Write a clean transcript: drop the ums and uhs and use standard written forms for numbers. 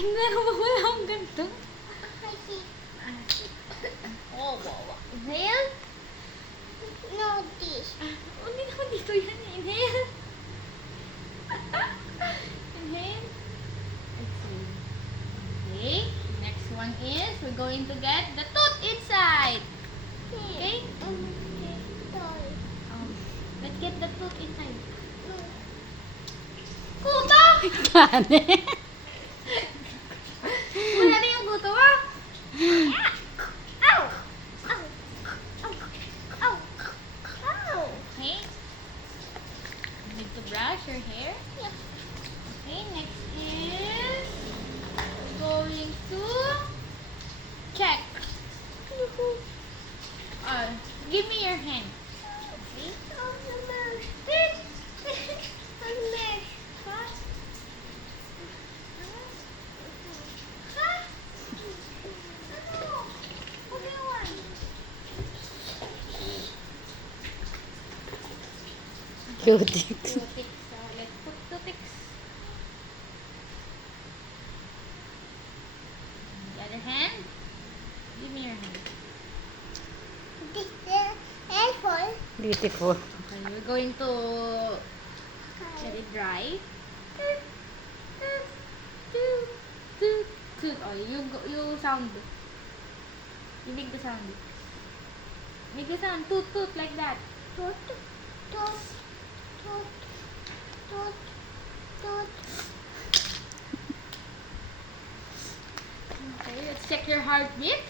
Ay, meron ba wala akong ganito? Oh, wow. Inhale. No, this. Hindi naman dito yan. Inhale. Inhale. Exhale. Okay. Next one is, we're going to get the tooth inside. Okay? Toy. Let's get the tooth inside. No. Kuto! Gane. Wala na yung kuto mo. Ow! Ow! Ow! Ow! Ow! Okay. You need to brush your hair. Okay, next is going to check. Give me your hand. Okay. Oh, the mouse. The mouse. Huh? What do you want? Cutics. Toothpicks. Let's put toothpicks. The other hand. Give me your hand. This is apple. Beautiful. Okay, we're going to let it dry. Oh, you sound. You make the sound. Make the sound. Toot toot like that. Toot, toot, toot, toot, toot. Okay, let's check your heartbeat.